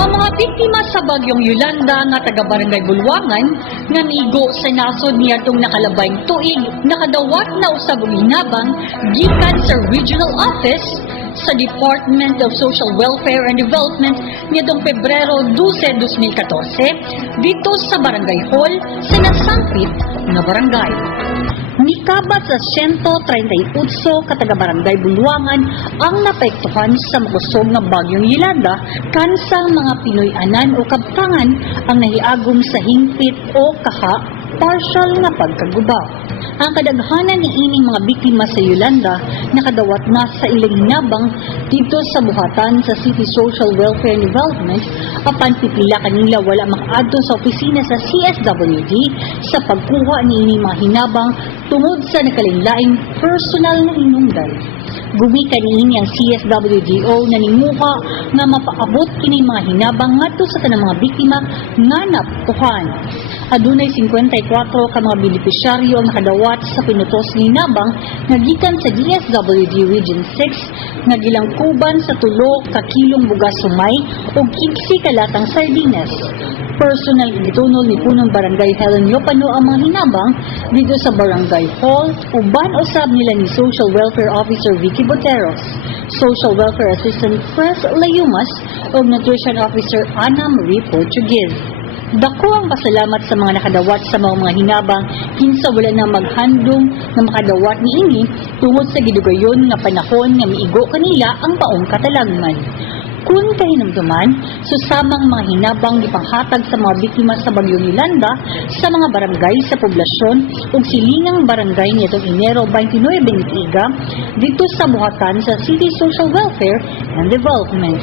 Ang mga biktima sa bagyong Yolanda nga taga Barangay Bulwangan nga miigo sa nasod niadtong nakalabayng tuig nakadawat na usab og hinabang gikan sa Regional Office sa Department of Social Welfare and Development niadtong Pebrero 12, 2014 dito sa Barangay Hall sa nasampit nga barangay. Nikabat sa 138 kataga Barangay Bulwangan ang naapektuhan sa makusog ng bagyong Yolanda kansang mga Pinoy-anan o kabtangan ang nahiagom sa hingpit o kaha partial nga pagkaguba. Ang kadaghanan ni ining mga biktima sa Yolanda nakadawat na sa ilang hinabang dito sa buhatan sa City Social Welfare and Development apan pipila kanila wala makaadto sa opisina sa CSWD sa pagkuha ni ining mga hinabang tungod sa nakalain-laing personal na hinungdan. Gumikan niini ang CSWDO na nimuha nga mapaabot kini mga hinabang ngadto sa tanang mga biktima nga naapektuhan. Adunay 54 ka mga benepisyaryo ang nakadawat sa pinutos ni hinabang nga gikan sa DSWD Region 6 nga gilangkuban sa 3 ka kilong bugas sumay ug 15 kalatang sardinas. Personal gitunol ni punong Barangay Helen Yopano ang mga hinabang dito sa Barangay Hall uban usab nila ni Social Welfare Officer Vicky Boteros, Social Welfare Assistant Fres Layumas ug Nutrition Officer Ana Marie Portuguez. Dako ang pasalamat sa mga nakadawat sa mga hinabang kinsa wala na maghandom na makadawat niini tungod sa gidugayon nga panahon nga miigo kanila ang paong katalagman. Kung kahinumduman, susamang mga hinabang gipanghatag sa mga biktima sa bagyong Yolanda sa mga barangay sa poblasyon ug silingang barangay nitong Enero 29, 2023 dito sa buhatan sa City Social Welfare and Development.